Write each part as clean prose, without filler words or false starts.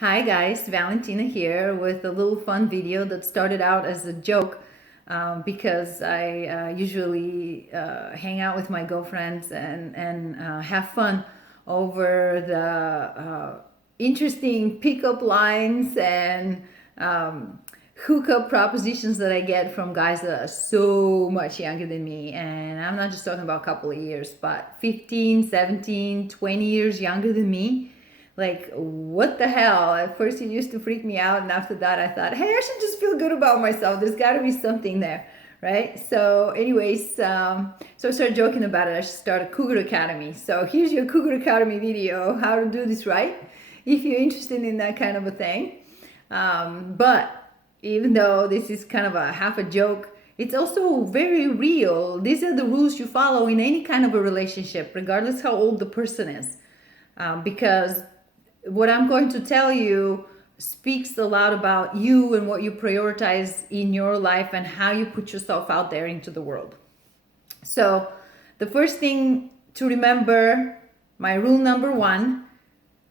Hi guys, Valentina here with a little fun video that started out as a joke because I usually hang out with my girlfriends and have fun over the interesting pickup lines and hookup propositions that I get from guys that are so much younger than me. And I'm not just talking about a couple of years, but 15, 17, 20 years younger than me. Like, what the hell? At first, it used to freak me out, and after that, I thought, hey, I should just feel good about myself. There's got to be something there, right? So, anyways, so I started joking about it. I should start a Cougar Academy. So, here's your Cougar Academy video: how to do this right, if you're interested in that kind of a thing. But even though this is kind of a half a joke, it's also very real. These are the rules you follow in any kind of a relationship, regardless how old the person is, because what I'm going to tell you speaks a lot about you and what you prioritize in your life and how you put yourself out there into the world. So, the first thing to remember, my rule number one,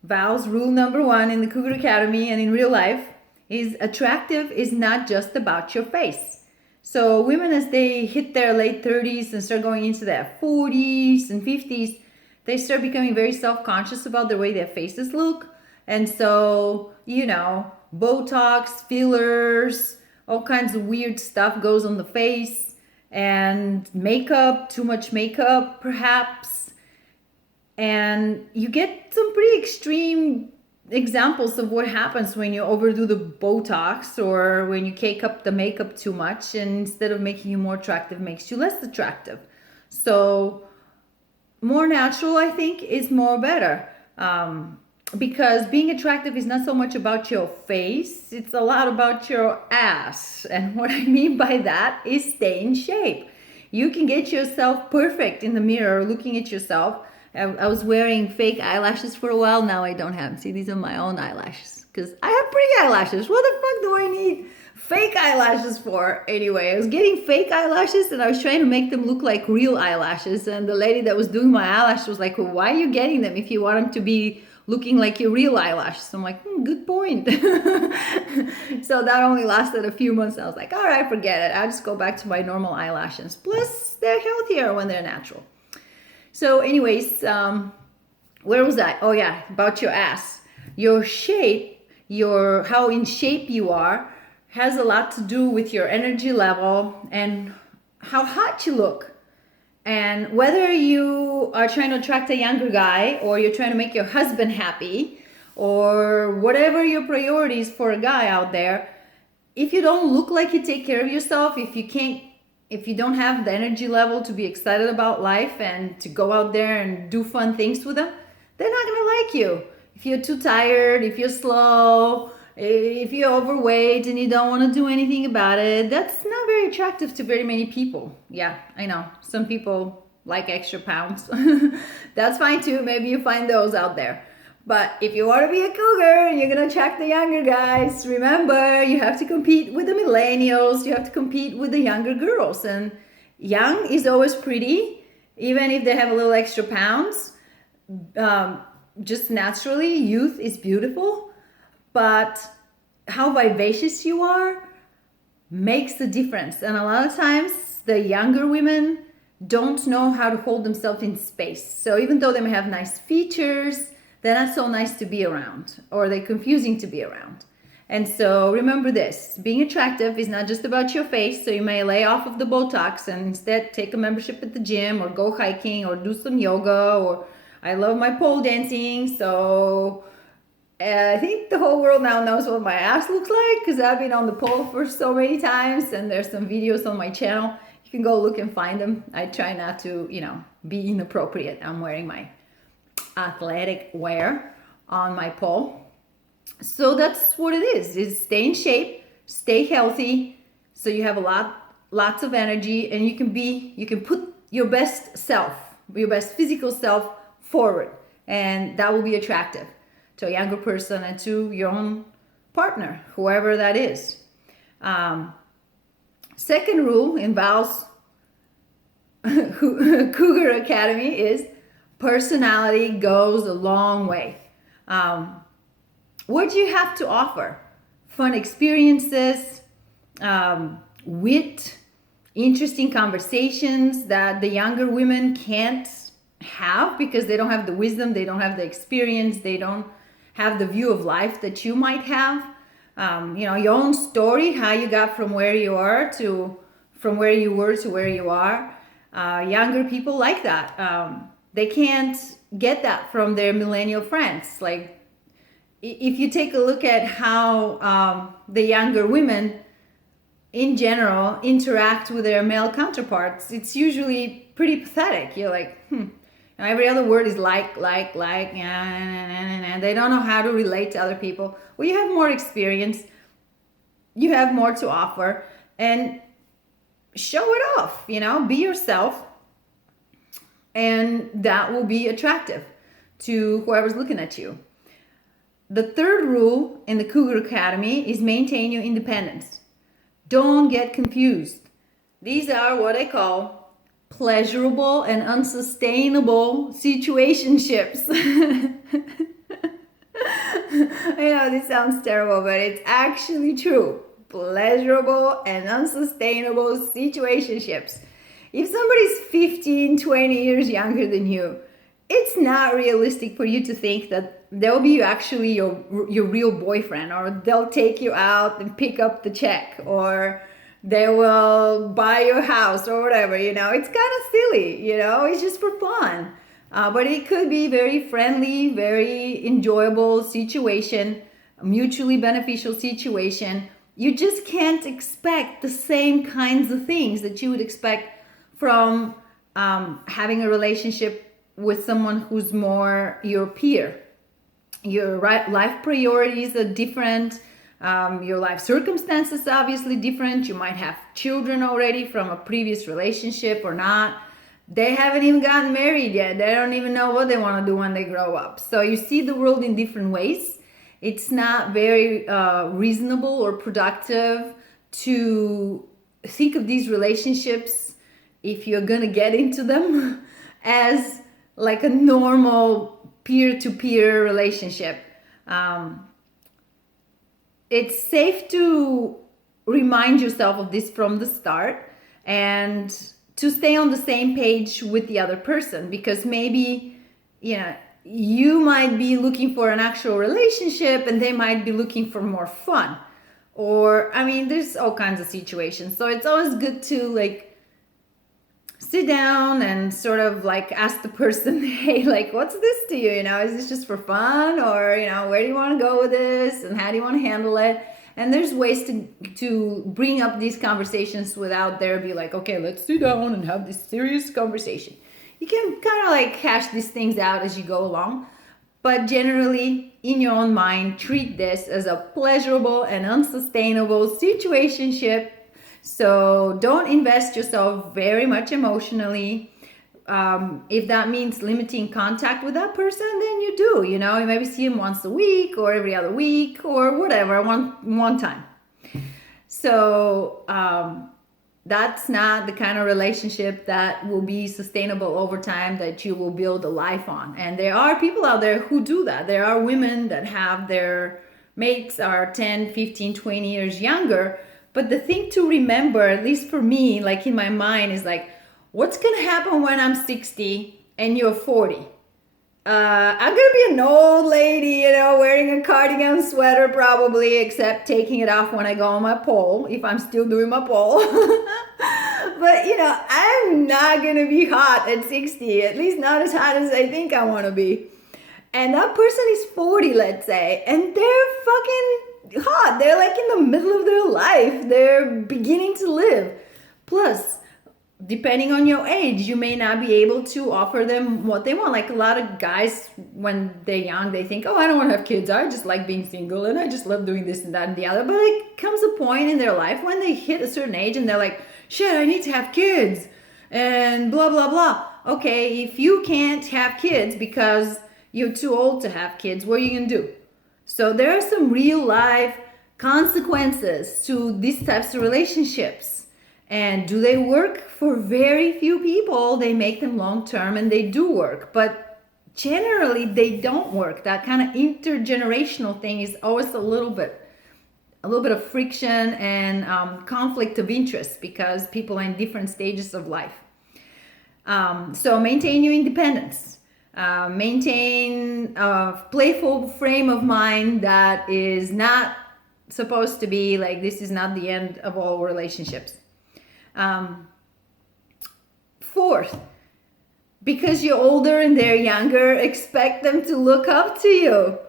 Val's rule number one in the Cougar Academy and in real life, is attractive is not just about your face. So, women, as they hit their late 30s and start going into their 40s and 50s, they start becoming very self-conscious about the way their faces look. And so, Botox, fillers, all kinds of weird stuff goes on the face, and makeup, too much makeup perhaps. And you get some pretty extreme examples of what happens when you overdo the Botox or when you cake up the makeup too much, and instead of making you more attractive, makes you less attractive. So more natural, I think, is more better. Because being attractive is not so much about your face, it's a lot about your ass. And what I mean by that is stay in shape. You can get yourself perfect in the mirror looking at yourself. I was wearing fake eyelashes for a while. Now I don't have them. See, these are my own eyelashes because I have pretty eyelashes. What the fuck do I need fake eyelashes for? Anyway, I was getting fake eyelashes and I was trying to make them look like real eyelashes. And the lady that was doing my eyelashes was like, well, why are you getting them if you want them to be looking like your real eyelashes? I'm like, good point. So that only lasted a few months. I was like, all right, forget it. I'll just go back to my normal eyelashes. Plus, they're healthier when they're natural. So anyways, where was I? Oh yeah, about your ass. Your shape, how in shape you are, has a lot to do with your energy level and how hot you look. And whether you are trying to attract a younger guy or you're trying to make your husband happy or whatever your priorities for a guy out there, if you don't look like you take care of yourself, if you don't have the energy level to be excited about life and to go out there and do fun things with them, they're not going to like you. If you're too tired, if you're slow, if you're overweight and you don't want to do anything about it, that's not very attractive to very many people. Yeah, I know. Some people like extra pounds. That's fine too. Maybe you find those out there. But if you want to be a cougar and you're going to attract the younger guys, remember, you have to compete with the millennials. You have to compete with the younger girls. And young is always pretty, even if they have a little extra pounds. Just naturally, youth is beautiful. But how vivacious you are makes a difference. And a lot of times, the younger women don't know how to hold themselves in space. So even though they may have nice features, they're not so nice to be around, or they're confusing to be around. And so remember this, being attractive is not just about your face. So you may lay off of the Botox and instead take a membership at the gym or go hiking or do some yoga, or I love my pole dancing. So I think the whole world now knows what my ass looks like because I've been on the pole for so many times, and there's some videos on my channel. You can go look and find them. I try not to, be inappropriate. I'm wearing my athletic wear on my pole. So that's what it is stay in shape, stay healthy, so you have lots of energy, and you can put your best self, your best physical self forward, and that will be attractive to a younger person and to your own partner, whoever that is. Second rule in Val's Cougar Academy is personality goes a long way. what do you have to offer? Fun experiences, wit, interesting conversations that the younger women can't have because they don't have the wisdom, they don't have the experience, they don't have the view of life that you might have. Your own story, how you got from where you are to from where you were to where you are. Younger people like that. They can't get that from their millennial friends. Like, if you take a look at how the younger women in general interact with their male counterparts, it's usually pretty pathetic. You're like, every other word is like, and they don't know how to relate to other people. Well, you have more experience, you have more to offer, and show it off, be yourself, and that will be attractive to whoever's looking at you. The third rule in the Cougar Academy is maintain your independence. Don't get confused. These are what I call pleasurable and unsustainable situationships. I know this sounds terrible, but it's actually true. Pleasurable and unsustainable situationships. If somebody's 15, 20 years younger than you, it's not realistic for you to think that they'll be actually your real boyfriend, or they'll take you out and pick up the check, or they will buy your house or whatever. It's kind of silly, it's just for fun. But it could be very friendly, very enjoyable situation, a mutually beneficial situation. You just can't expect the same kinds of things that you would expect from having a relationship with someone who's more your peer. Your life priorities are different. Your life circumstances are obviously different. You might have children already from a previous relationship or not. They haven't even gotten married yet. They don't even know what they want to do when they grow up. So you see the world in different ways. It's not very reasonable or productive to think of these relationships, if you're going to get into them, as like a normal peer-to-peer relationship. It's safe to remind yourself of this from the start and to stay on the same page with the other person, because maybe, you might be looking for an actual relationship and they might be looking for more fun. Or, there's all kinds of situations. So it's always good to sit down and sort of ask the person, hey, what's this to you? Is this just for fun? Or, where do you want to go with this? And how do you want to handle it? And there's ways to bring up these conversations without there be okay, let's sit down and have this serious conversation. You can kind of hash these things out as you go along. But generally, in your own mind, treat this as a pleasurable and unsustainable situationship. So don't invest yourself very much emotionally. If that means limiting contact with that person, then you do. You maybe see him once a week or every other week or whatever, one time. So that's not the kind of relationship that will be sustainable over time, that you will build a life on. And there are people out there who do that. There are women that have their mates are 10, 15, 20 years younger. But the thing to remember, at least for me, in my mind, is what's going to happen when I'm 60 and you're 40? I'm going to be an old lady, wearing a cardigan sweater probably, except taking it off when I go on my pole, if I'm still doing my pole. But, I'm not going to be hot at 60, at least not as hot as I think I want to be. And that person is 40, let's say, and they're fucking hot. They're in the middle of their life. They're beginning to live. Plus, depending on your age, you may not be able to offer them what they want. A lot of guys, when they're young, they think, oh, I don't want to have kids. I just like being single and I just love doing this and that and the other. But it comes a point in their life when they hit a certain age and they're like, shit, I need to have kids and blah, blah, blah. Okay, if you can't have kids because you're too old to have kids, what are you going to do? So there are some real life consequences to these types of relationships. And do they work? For very few people, they make them long term and they do work. But generally they don't work. That kind of intergenerational thing is always a little bit of friction and conflict of interest because people are in different stages of life. So maintain your independence. Maintain a playful frame of mind that is not supposed to be like, this is not the end of all relationships. Fourth, because you're older and they're younger, expect them to look up to you.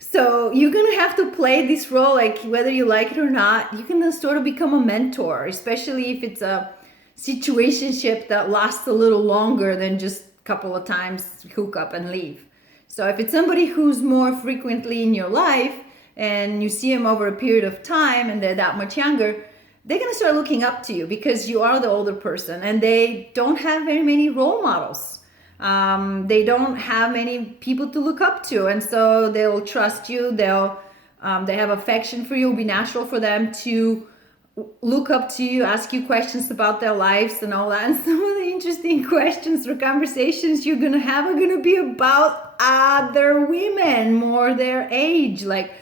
So you're going to have to play this role, like whether you like it or not. You're going to sort of become a mentor, especially if it's a situationship that lasts a little longer than just a couple of times hook up and leave. So if it's somebody who's more frequently in your life and you see them over a period of time and they're that much younger, they're going to start looking up to you because you are the older person and they don't have very many role models. They don't have many people to look up to, and so they'll trust you. They have affection for you. It'll be natural for them to look up to you, ask you questions about their lives and all that. And some of the interesting questions or conversations you're gonna have are gonna be about other women more their age, like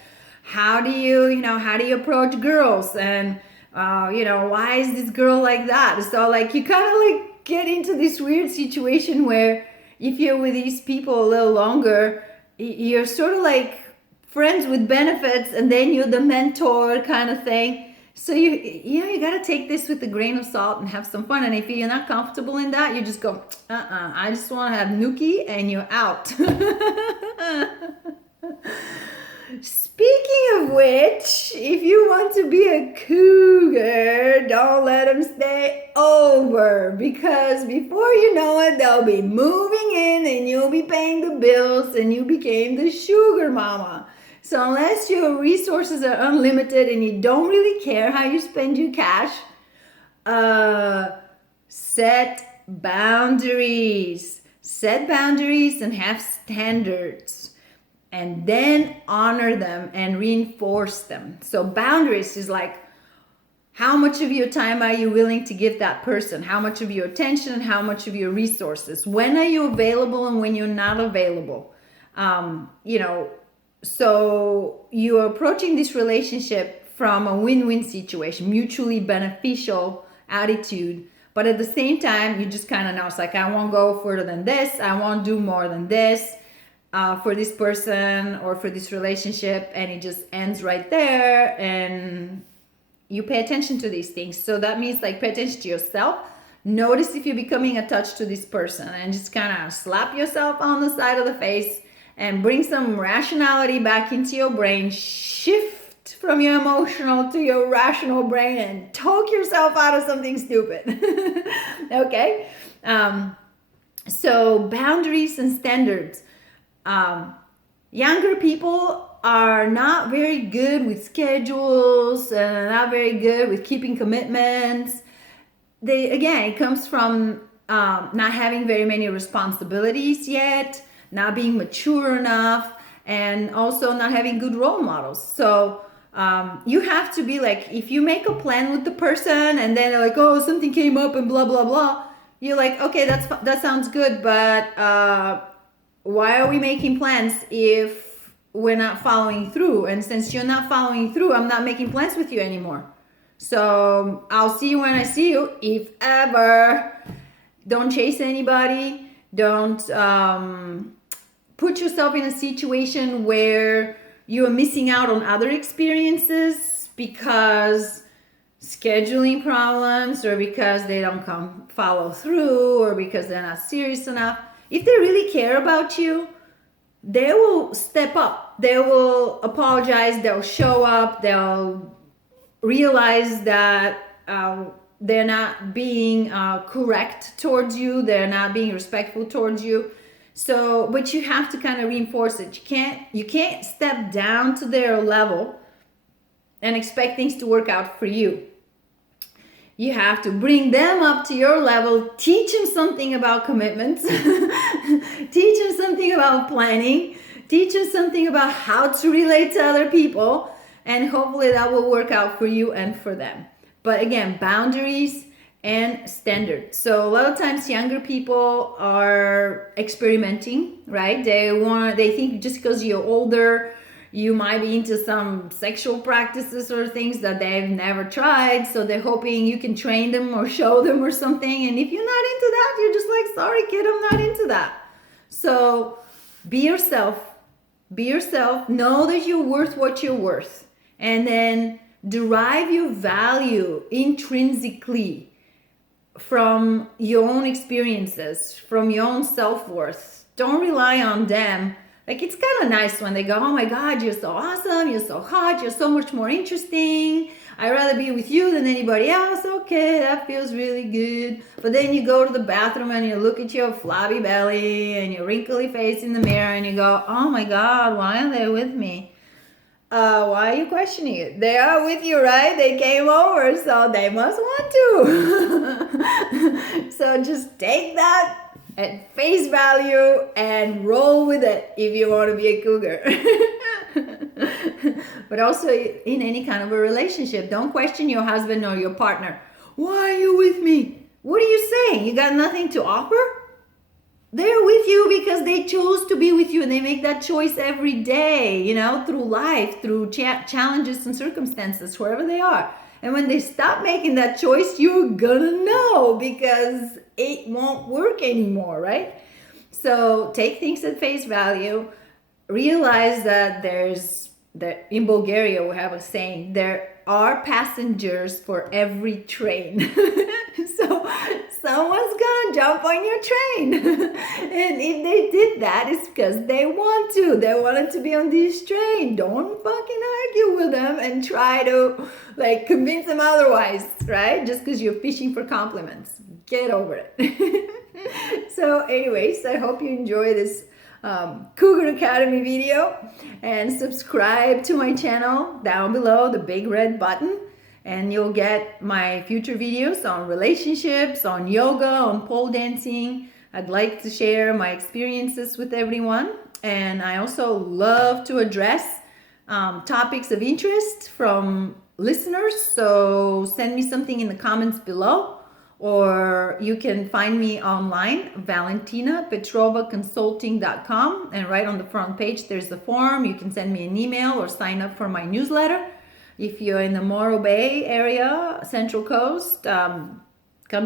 how do you approach girls, and why is this girl like that? So like you kind of like get into this weird situation where if you're with these people a little longer, you're sort of like friends with benefits, and then you're the mentor kind of thing. So you gotta take this with a grain of salt and have some fun. And if you're not comfortable in that, you just go, I just want to have nookie, and you're out. Speaking of which, if you want to be a cougar, don't let them stay over, because before you know it, they'll be moving in and you'll be paying the bills and you became the sugar mama. So unless your resources are unlimited and you don't really care how you spend your cash, set boundaries. Set boundaries and have standards. And then honor them and reinforce them. So boundaries is like, how much of your time are you willing to give that person? How much of your attention? How much of your resources? When are you available and when you're not available? So you're approaching this relationship from a win-win situation, mutually beneficial attitude. But at the same time, you just kind of know, it's like, I won't go further than this. I won't do more than this. For this person or for this relationship, and it just ends right there, and you pay attention to these things. So that means like pay attention to yourself. Notice if you're becoming attached to this person, and just kind of slap yourself on the side of the face and bring some rationality back into your brain. Shift from your emotional to your rational brain and talk yourself out of something stupid. Okay? So boundaries and standards. Younger people are not very good with schedules and not very good with keeping commitments. It comes from not having very many responsibilities yet, not being mature enough, and also not having good role models. So you have to be like, if you make a plan with the person and then they're like, oh, something came up and blah, blah, blah. You're like, okay, that sounds good, but why are we making plans if we're not following through? And since you're not following through, I'm not making plans with you anymore. So I'll see you when I see you, if ever. Don't chase anybody. Don't put yourself in a situation where you're missing out on other experiences because scheduling problems, or because they don't follow through, or because they're not serious enough. If they really care about you, they will step up. They will apologize. They'll show up. They'll realize that they're not being correct towards you. They're not being respectful towards you. So, but you have to kind of reinforce it. You can't step down to their level and expect things to work out for you. You have to bring them up to your level, teach them something about commitments, teach them something about planning, teach them something about how to relate to other people, and hopefully that will work out for you and for them. But again, boundaries and standard. So a lot of times younger people are experimenting, right? They think just because you're older, you might be into some sexual practices or things that they've never tried. So they're hoping you can train them or show them or something. And if you're not into that, you're just like, sorry, kid, I'm not into that. So be yourself. Be yourself. Know that you're worth what you're worth. And then derive your value intrinsically from your own experiences, from your own self-worth. Don't rely on them. Like, it's kind of nice when they go, oh my God, you're so awesome, you're so hot, you're so much more interesting, I'd rather be with you than anybody else. Okay, that feels really good. But then you go to the bathroom and you look at your flabby belly and your wrinkly face in the mirror and you go, oh my God, why are they with me? Why are you questioning it? They are with you, right? They came over, so they must want to. So just take that at face value and roll with it if you want to be a cougar. But also in any kind of a relationship, don't question your husband or your partner. Why are you with me? What are you saying? You got nothing to offer? They're with you because they chose to be with you, and they make that choice every day, you know, through life, through challenges and circumstances, wherever they are. And when they stop making that choice, you're gonna know, because it won't work anymore, right? So take things at face value. Realize that in Bulgaria we have a saying, there are passengers for every train. So someone's gonna jump on your train. And if they did that, it's because they want to. They wanted to be on this train. Don't fucking argue with them and try to like convince them otherwise, right? Just because you're fishing for compliments. Get over it. So anyways, I hope you enjoy this Cougar Academy video, and subscribe to my channel down below, the big red button, and you'll get my future videos on relationships, on yoga, on pole dancing. I'd like to share my experiences with everyone, and I also love to address topics of interest from listeners. So send me something in the comments below, or you can find me online, ValentinaPetrovaConsulting.com, and right on the front page there's the form. You can send me an email or sign up for my newsletter. If you're in the Morro Bay area, Central Coast, come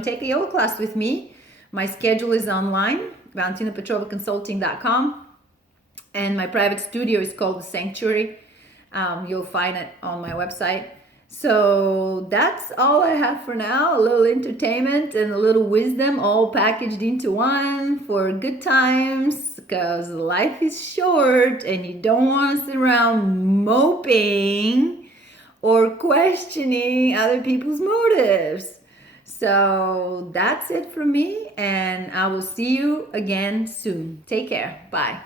take a yoga class with me. My schedule is online, ValentinaPetrovaConsulting.com, and my private studio is called The Sanctuary. You'll find it on my website. So that's all I have for now. A little entertainment and a little wisdom all packaged into one for good times, because life is short and you don't want to sit around moping or questioning other people's motives. So that's it from me, and I will see you again soon. Take care. Bye.